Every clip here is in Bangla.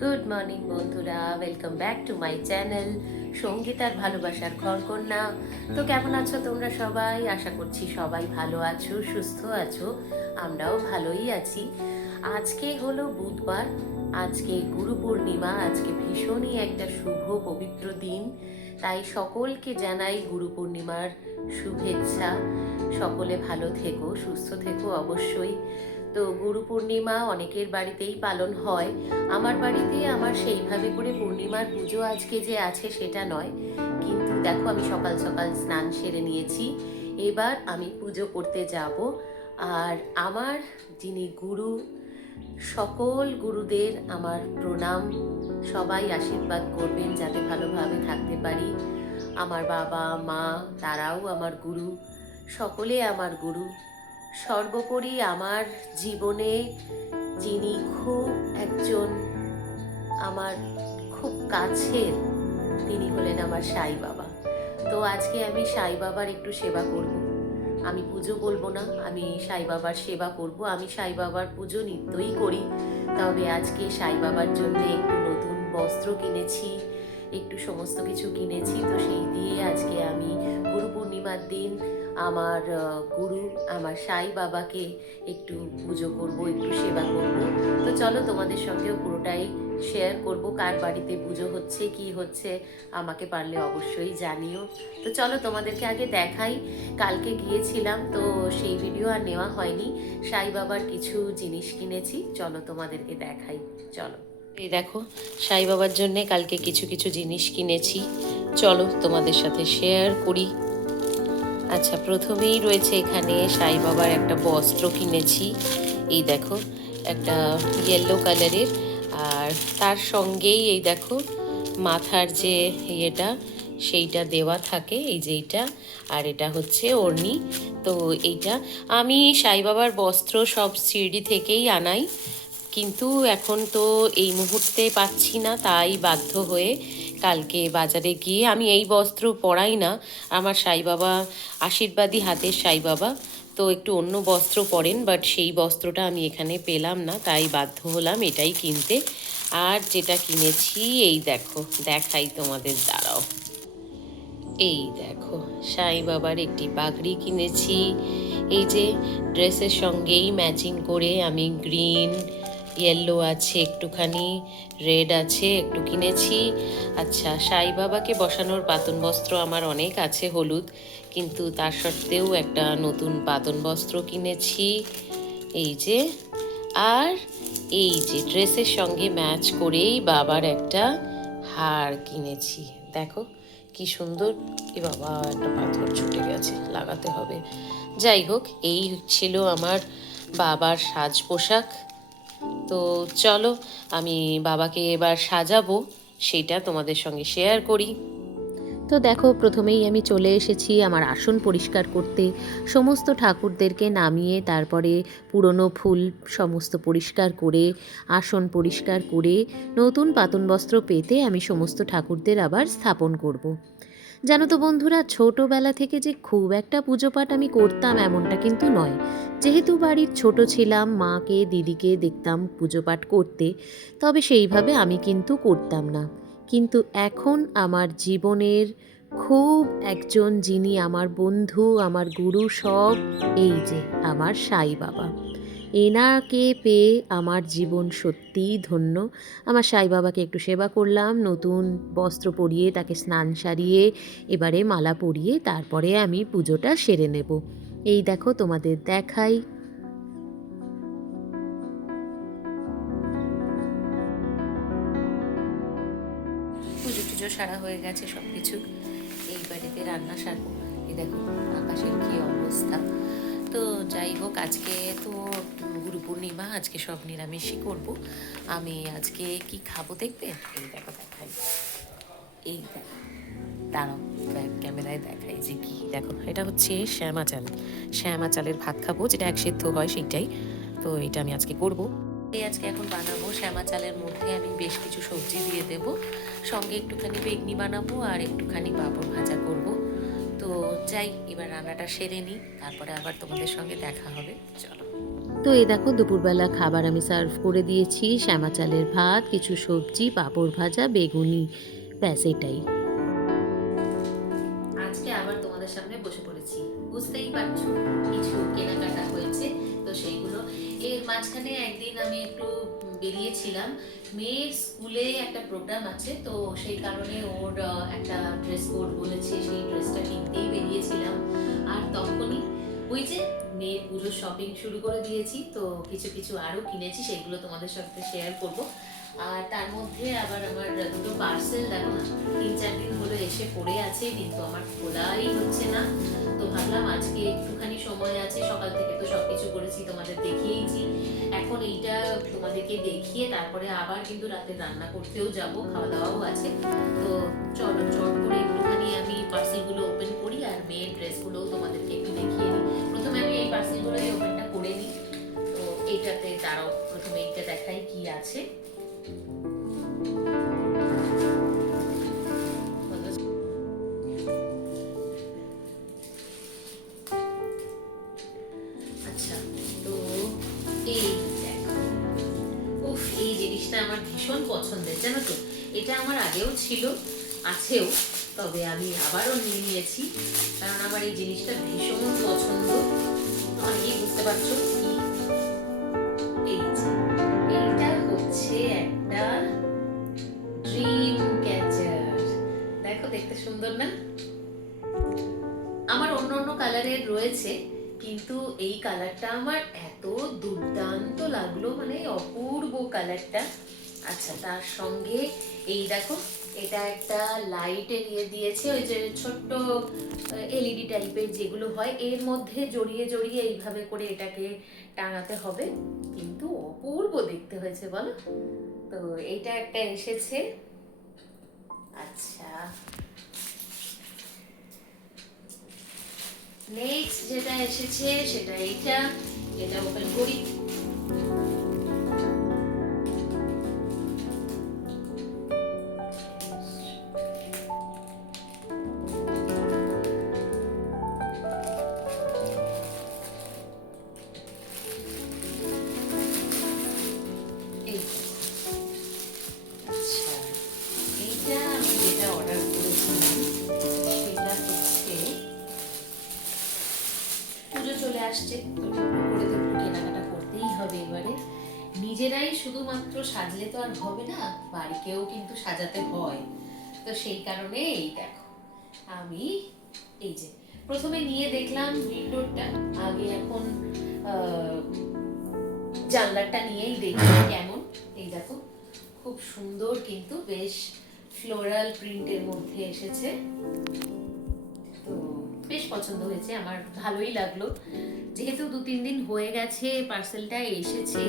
গুড মর্নিং বন্ধুরা, welcome back to my channel সঙ্গীতার ভালোবাসার ঘরকন্যা। তো কেমন আছো তোমরা সবাই? আশা করছি সবাই ভালো আছো, সুস্থ আছো। আমরাও ভালোই আছি। আজকে হলো বুধবার, আজকে গুরু পূর্ণিমা, আজকে ভীষণই একটা শুভ পবিত্র দিন। তাই সকলকে জানাই গুরু পূর্ণিমার শুভেচ্ছা। সকলে ভালো থেকো, সুস্থ থেকো অবশ্যই। তো গুরু পূর্ণিমা অনেকের বাড়িতেই পালন হয়। আমার বাড়িতে আমার সেইভাবে করে পূর্ণিমার পুজো আজকে যে আছে সেটা নয়, কিন্তু দেখো আমি সকাল সকাল স্নান সেরে নিয়েছি। এবার আমি পুজো করতে যাব। আর আমার যিনি গুরু, সকল গুরুদের আমার প্রণাম। সবাই আশীর্বাদ করবেন যাতে ভালোভাবে থাকতে পারি। আমার বাবা মা তারাও আমার গুরু, সকলে আমার গুরু। সর্বোপরি আমার জীবনে যিনি খুব একজন আমার খুব কাছের, তিনি হলেন আমার সাই বাবা। তো আজকে আমি সাই বাবার একটু সেবা করব। আমি পুজো বলবো না, আমি সাই বাবার সেবা করব। আমি সাই বাবার পুজো নিত্যই করি, তবে আজকে সাই বাবার জন্য একটু নতুন বস্ত্র কিনেছি, একটু সমস্ত কিছু কিনেছি। তো সেই দিয়ে আজকে আমি গুরু পূর্ণিমার দিন আমার গুরু, আমার সাই বাবাকে একটু পুজো করব, একটু সেবা করব। তো চলো তোমাদের সঙ্গেও পুরোটাই শেয়ার করব, কার বাড়িতে পুজো হচ্ছে কি হচ্ছে আমাকে পারলে অবশ্যই জানিও। তো চলো তোমাদেরকে আগে দেখাই। কালকে গিয়েছিলাম, তো সেই ভিডিও আর নেওয়া হয়নি। সাই বাবার কিছু জিনিস কিনেছি, চলো তোমাদেরকে দেখাই। চলো, এই দেখো সাই বাবার জন্যে কালকে কিছু কিছু জিনিস কিনেছি, চলো তোমাদের সাথে শেয়ার করি। আচ্ছা, প্রথমেই রয়েছে এখানে সাই বাবার একটা বস্ত্র কিনেছি। এই দেখো, একটা ইয়েলো কালারের। আর তার সঙ্গেই এই দেখো মাথার যে ইয়েটা সেইটা দেওয়া থাকে, এই যে এইটা। আর এটা হচ্ছে ওড়নি। তো এইটা আমি সাই বাবার বস্ত্র সব শিরডি থেকেই আনাই, কিন্তু এখন তো এই মুহূর্তে পাচ্ছি না, তাই বাধ্য হয়ে কালকে বাজারে গিয়ে, আমি এই বস্ত্র পরাই না। আমার সাই বাবা আশীর্বাদী হাতের সাই বাবা, তো একটু অন্য বস্ত্র পরেন, বাট সেই বস্ত্রটা আমি এখানে পেলাম না, তাই বাধ্য হলাম এটাই কিনতে। আর যেটা কিনেছি এই দেখো, দেখাই তোমাদের, দাঁড়াও। এই দেখো, সাই বাবার একটি পাগড়ি কিনেছি। এই যে ড্রেসের সঙ্গেই ম্যাচিং করে আমি গ্রিন, ইয়েলো আছে একটুখানি, রেড আছে একটু কিনেছি। আচ্ছা, সাই বাবাকে বসানোর পাতন বস্ত্র আমার অনেক আছে হলুদ, কিন্তু তার সত্ত্বেও একটা নতুন পাতন বস্ত্র কিনেছি। এই যে, আর এই যে ড্রেসের সঙ্গে ম্যাচ করেই বাবার একটা হার কিনেছি। দেখো কি সুন্দর। এ বাবা, একটা পাথর ছুটে গেছে, লাগাতে হবে। যাই হোক, এই ছিল আমার বাবার সাজ পোশাক। তো চলো আমি বাবাকে এবার সাজাবো, সেটা তোমাদের সঙ্গে শেয়ার করি। তো দেখো, প্রথমেই আমি চলে এসেছি আমার আসন পরিষ্কার করতে। সমস্ত ঠাকুরদেরকে নামিয়ে তারপরে পুরনো ফুল সমস্ত পরিষ্কার করে, আসন পরিষ্কার করে, নতুন পাতন বস্ত্র পেতে আমি সমস্ত ঠাকুরদের আবার স্থাপন করব। জানো তো বন্ধুরা, ছোটোবেলা থেকে যে খুব একটা পুজো পাঠ আমি করতাম এমনটা কিন্তু নয়। যেহেতু বাড়ির ছোট ছিলাম, মাকে দিদিকে দেখতাম পুজো পাঠ করতে, তবে সেইভাবে আমি কিন্তু করতাম না। কিন্তু এখন আমার জীবনের খুব একজন, যিনি আমার বন্ধু, আমার গুরু সব, এই যে আমার সাই বাবা, এনাকে পেয়ে আমার জীবন সত্যিই ধন্য। আমার সাই বাবাকে একটু সেবা করলাম, নতুন বস্ত্র পরিয়ে তাকে স্নান সারিয়ে এবারে মালা পরিয়ে তারপরে আমি পুজোটা সেরে নেব। এই দেখো তোমাদের দেখাই। পুজো টুজো সারা হয়ে গেছে সব কিছু, এই বাড়িতে রান্না সারবো। এই দেখো আকাশের কি অবস্থা। তো যাই হোক, আজকে তো গুরু পূর্ণিমা, আজকে সব নিরামিষই করব। আমি আজকে কি খাবো দেখবে, এই দেখো দেখাই। এই দেখো, দাঁড়াও ক্যামেরায় দেখাই যে কি। দেখো, এটা হচ্ছে শ্যামা চাল, শ্যামা চালের ভাত খাবো, যেটা এক সিদ্ধ হয় সেইটাই। তো এটা আমি আজকে করব। এই আজকে এখন বানাবো শ্যামা চালের মধ্যে আমি বেশ কিছু সবজি দিয়ে দেব, সঙ্গে একটুখানি বেগনি বানাবো আর একটুখানি পাঁপড় ভাজা করব। তো যাই, এবার রান্নাটা সেরে নিই, তারপরে আবার তোমাদের সঙ্গে দেখা হবে। চলো। তো এই দেখো দুপুরবেলা খাবার আমি সার্ভ করে দিয়েছি, শ্যামা চালের ভাত, কিছু সবজি, পাঁপড় ভাজা, বেগুনি, ব্যাস এটাই। আজকে আবার তোমাদের সামনে বসে পড়েছি, বুঝতেই পারছো কিছু কেনাকাটা হয়েছে, তো সেইগুলো। এর মাঝখানে একদিন আমি একটু বেরিয়েছিলাম, মেয়ের স্কুলে একটা প্রোগ্রাম আছে, তো সেই কারণে ওর একটা ড্রেস কোড বলেছে, সেই ড্রেসটা কিনতেই বেরিয়েছিলাম। আর তখনই ওই যে মেয়ের পুজোর শপিং শুরু করে দিয়েছি, তো কিছু কিছু আরও কিনেছি, সেগুলো তোমাদের সাথে শেয়ার করব। আর তার মধ্যে আবার আমার দুটো পার্সেল দেখো না, 3-4 দিন হলো এসে পড়ে আছে, কিন্তু আমার খোলাই হচ্ছে না। তো ভাবলাম আজকে একটুখানি সময় আছে, সকাল থেকে তো সবকিছু করেছি, তোমাদের দেখিয়েইছি, এখন এইটা তোমাদেরকে দেখিয়ে তারপরে আবার কিন্তু রাতে রান্না করতেও যাব, খাওয়া দাওয়াও আছে। তো চলো চট করে একটুখানি আমি পার্সেলগুলো ওপেন করি, আর মেয়ের ড্রেসগুলোও তোমাদেরকে একটু দেখিয়ে নিই। প্রথমে আমি এই পার্সেলগুলোই ওপেনটা করে নিই। তো এইটাতে দাঁড়াও, প্রথমে এইটা দেখাই কি আছে। আচ্ছা, তো এই দেখো, উফ, এই জিনিসটা আমার ভীষণ পছন্দের, জানো তো। এটা আমার আগেও ছিল, আছেও, তবে আমি আবারও নিয়ে নিয়েছি, কারণ আমার এই জিনিসটা ভীষণ পছন্দ। অনেকেই বুঝতে পারছো কি, এই যে এইটা হচ্ছে একটা ড্রিম ক্যাচার। দেখো দেখতে সুন্দর না? আমার অন্য অন্য কালারের রয়েছে, কিন্তু এই কালারটা আমার এত দুর্দান্ত লাগলো, মানে অপূর্ব কালারটা। আচ্ছা, তার সঙ্গে এই দেখো, এটা একটা লাইট এরিয়ে দিয়েছে, ওই যে ছোট্ট এলইডি টাইপের যেগুলো হয়, এর মধ্যে জড়িয়ে জড়িয়ে এইভাবে করে এটাকে টাঙাতে হবে, কিন্তু অপূর্ব দেখতে হয়েছে বলো। তো এইটা একটা এসেছে। আচ্ছা, নেক্সট যেটা এসেছে সেটা এইটা, এটা ওপেন করি। আচ্ছা, এইটা আমি যেটা অর্ডার করেছিলাম সেটা হচ্ছে, পুজো চলে আসছে, তো টুকটুক করে তো একটু কেনাকাটা করতেই হবে এবারে। নিজেরাই শুধুমাত্র সাজলে তো আর হবে না, বাড়িকেও কিন্তু সাজাতে হয়। তো সেই কারণে এই দেখো, আমি এই যে প্রথমে নিয়ে দেখলাম উইন্ডোরটা, আগে এখন জানলাটা নিয়েই দেখি কেমন। এই দেখো, খুব সুন্দর, কিন্তু বেশ ফ্লোরাল প্রিন্টের মধ্যে এসেছে, তো বেশ পছন্দ হয়েছে, আমার ভালোই লাগলো। যেহেতু 2-3 দিন হয়ে গেছে পার্সেলটা এসেছে,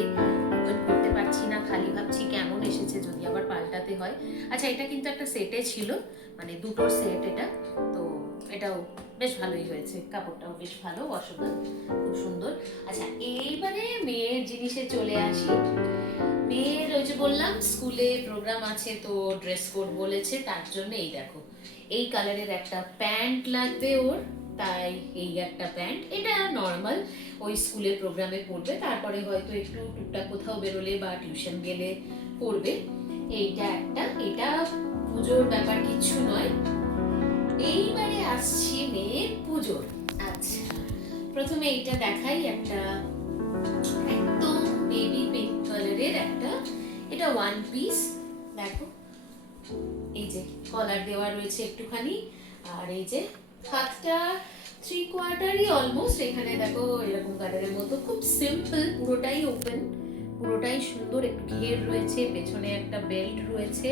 ওপেন করতে পারছি না, খালি ভাবছি কেমন এসেছে, যদি আবার পাল্টাতে হয়। আচ্ছা, এটা কিন্তু একটা সেটে ছিল, মানে দুটোর সেট এটা, তো এটাও বেশ ভালোই হয়েছে, কাপড়টাও বেশ ভালো, ওয়াশেবল, খুব সুন্দর। আচ্ছা, এইবারে মেয়ের জিনিসে চলে আসি। মেয়ের ওই যে বললাম স্কুলে প্রোগ্রাম আছে, তো ড্রেস কোড বলেছে, তার জন্য এই দেখো, এই কালারের একটা প্যান্ট লাগবে ওর, তাই এই একটা প্যান্ট, এটা নর্মাল ওই স্কুলের প্রোগ্রামে পড়বে, তারপরে হয়তো একটু টুকটাক কোথাও বেরোলে বা টিউশন গেলে পড়বে। এইটা একটা, এটা পুজোর ব্যাপার কিচ্ছু নয়। এইবারে আসছি মেয়ের পুজোর। আচ্ছা, প্রথমে এইটা দেখাই, একটা একদম বেবি পিঙ্ক কালারের একটা, এটা ওয়ান পিস, দেখো এই যে কলার দেওয়া রয়েছে একটুখানি, আর এই যে হাতটা 3/4 অলমোস্ট, এখানে দেখো এরকম কালারের মতো, খুব সিম্পল, পুরোটাই ওপেন, পুরোটাই সুন্দর, একটু ঘের রয়েছে, পেছনে একটা বেল্ট রয়েছে,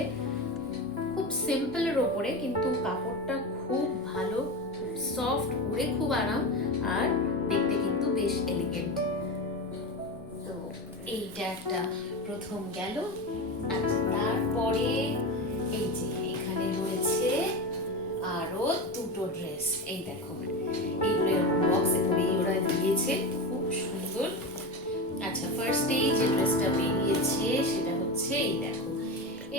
খুব সিম্পলের ওপরে, কিন্তু কাপড়টা খুব ভালো, খুব সফট, পরে খুব আরাম, আর দেখতে কিন্তু বেশ এলিগেন্ট। তো এইটা একটা প্রথম গেল। আচ্ছা, তারপরে এই যে এখানে রয়েছে আরো দুটো ড্রেস, এই দেখো, এইগুলো এরকম বক্সে করেই ওরা দিয়েছে, খুব সুন্দর। আচ্ছা, ফার্স্টেই যে ড্রেসটা বেরিয়েছে সেটা হচ্ছে এই দেখো,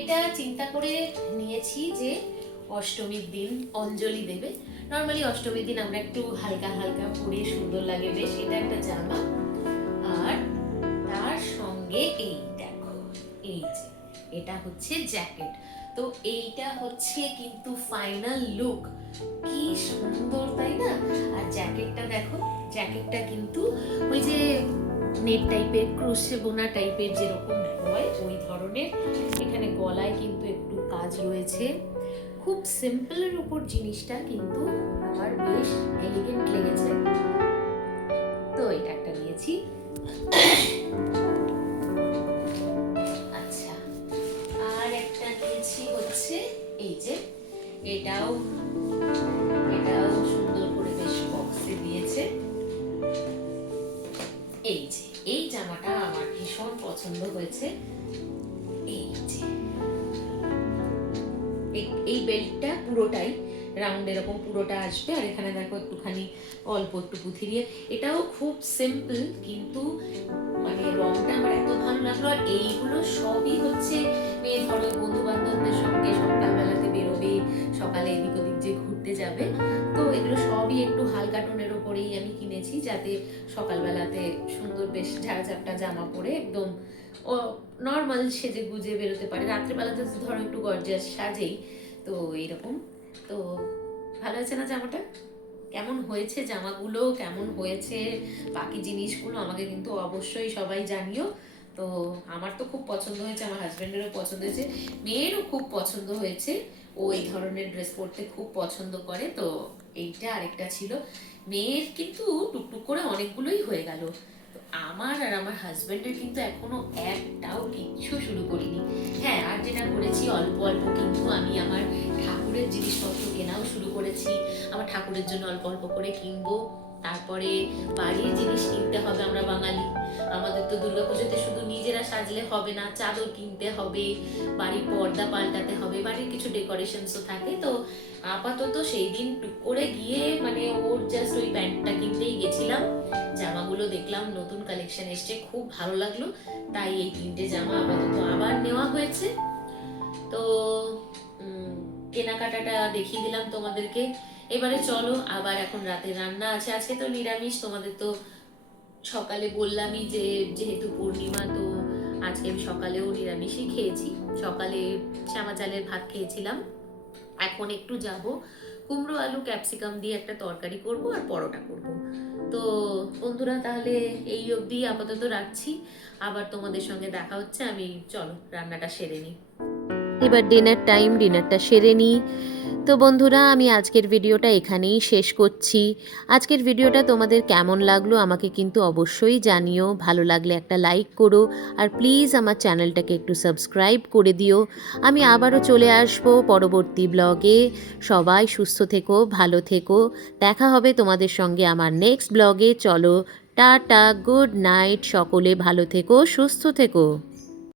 এটা চিন্তা করে নিয়েছি যে অষ্টমীর দিন অঞ্জলি দেবে, নর্মালি অষ্টমীর দিন আমরা একটু হালকা হালকা পরে সুন্দর লাগে বেশ, এটা একটা জামা, আর সঙ্গে এই দেখো, এই যে এটা হচ্ছে জ্যাকেট। তো এইটা হচ্ছে কিন্তু ফাইনাল লুক, কি সুন্দর তাই না? আর জ্যাকেটটা দেখো, জ্যাকেটটা কিন্তু ওই যে নেট টাইপের, ক্রোশে বোনা টাইপের যেরকম হয় ওই ধরনের। এখানে গলায় কিন্তু একটু কাজ রয়েছে, খুব সিম্পলের উপর জিনিসটা, কিন্তু আমার বেশ এলিগেন্ট লেগেছে। তো এটা একটা নিয়েছি। আচ্ছা, আর একটা নিয়েছি হচ্ছে এই যে, এটাও এটাও সুন্দর করে বেশ বক্সে দিয়েছে। এই যে এই জামাটা আমার ভীষণ পছন্দ হয়েছে। এই যে এই বেল্টটা পুরোটাই রাউন্ড এরকম পুরোটা আসবে, আর এখানে দেখো একটুখানি অল্প একটু পুঁথি দিয়ে। এটাও খুব সিম্পল, কিন্তু মানে রংটা আমার এত ভালো লাগলো। আর এইগুলো সবই হচ্ছে মেয়ে ধরো বন্ধু বান্ধবদের সঙ্গে সকালবেলাতে বেরোবে, সকালে এদিক ওদিক যে ঘুরতে যাবে, তো এগুলো সবই একটু হালকা টোনের ওপরেই আমি কিনেছি, যাতে সকালবেলাতে সুন্দর বেশ ঝাড়ঝাপটা জামা পরে একদম ও নর্মাল সেজে গুজে বেরোতে পারে। রাত্রিবেলাতে ধরো একটু গর্জিয়াস সাজেই, তো এইরকম। তো ভালো হয়েছে না জামাটা? কেমন হয়েছে জামাগুলো, কেমন হয়েছে বাকি জিনিসগুলো আমাকে কিন্তু অবশ্যই সবাই জানিও। তো আমার তো খুব পছন্দ হয়েছে, আমার হাজব্যান্ডেরও পছন্দ হয়েছে, মেয়েরও খুব পছন্দ হয়েছে। ও এই ধরনের ড্রেস পরতে খুব পছন্দ করে। তো এইটা আরেকটা ছিল। মেয়ের কিন্তু টুকটুক করে অনেকগুলোই হয়ে গেল। তো আমার আর আমার হাজব্যান্ডের কিন্তু এখনো একটাও কিচ্ছু শুরু করিনি। হ্যাঁ, আর যেটা করেছি অল্প অল্প, কিন্তু আমি আমার ঠাকুরের জিনিসপত্র কেনাও শুরু করেছি। আমার ঠাকুরের জন্য অল্প অল্প করে কিনবো। তারপরে বাড়ির জিনিস কিনতে হবে, আমরা বাঙালি, আমাদের তো দুর্গাপুজোতে শুধু নিজেরা সাজলে হবে না, চাদর কিনতে হবে, বাড়ির পর্দা পাল্টাতে হবে, বাড়ির কিছু ডেকোরেশনসও থাকে। তো আপাতত সেই দিন টুক করে গিয়ে মানে ওর জাস্ট ওই প্যান্টটা কিনতেই গেছিলাম। জামাগুলো দেখলাম নতুন কালেকশন এসছে, খুব ভালো লাগলো, তাই এই 3টে জামা আপাতত আবার নেওয়া হয়েছে। তো কেনাকাটাটা দেখিয়ে দিলাম তোমাদেরকে। এবারে চলো, আবার এখন রাতে রান্না আছে। আজকে তো নিরামিষ, তোমাদের তো সকালে বললামই যে যেহেতু পূর্ণিমা, তো আজকে আমি সকালেও নিরামিষই খেয়েছি। সকালে শ্যামা চালের ভাত খেয়েছিলাম। এখন একটু যাব কুমড়ো আলু ক্যাপসিকাম দিয়ে একটা তরকারি করব আর পরোটা করব। তো বন্ধুরা, তাহলে এই অবধি আপাতত রাখছি, আবার তোমাদের সঙ্গে দেখা হচ্ছে। আমি চলো রান্নাটা সেরে নিই। এবার ডিনার টাইম, ডিনারটা সেরে নিই। তো বন্ধুরা, আমি আজকের ভিডিওটা এখানেই শেষ করছি। আজকের ভিডিওটা তোমাদের কেমন লাগলো আমাকে কিন্তু অবশ্যই জানিও। ভালো লাগলে একটা লাইক করো, আর প্লিজ আমার চ্যানেলটাকে একটু সাবস্ক্রাইব করে দিও। আমি আবারও চলে আসবো পরবর্তী ব্লগে। সবাই সুস্থ থেকো, ভালো থেকো। দেখা হবে তোমাদের সঙ্গে আমার নেক্সট ব্লগে। চলো টাটা, গুড নাইট, সকলে ভালো থেকো, সুস্থ থেকো।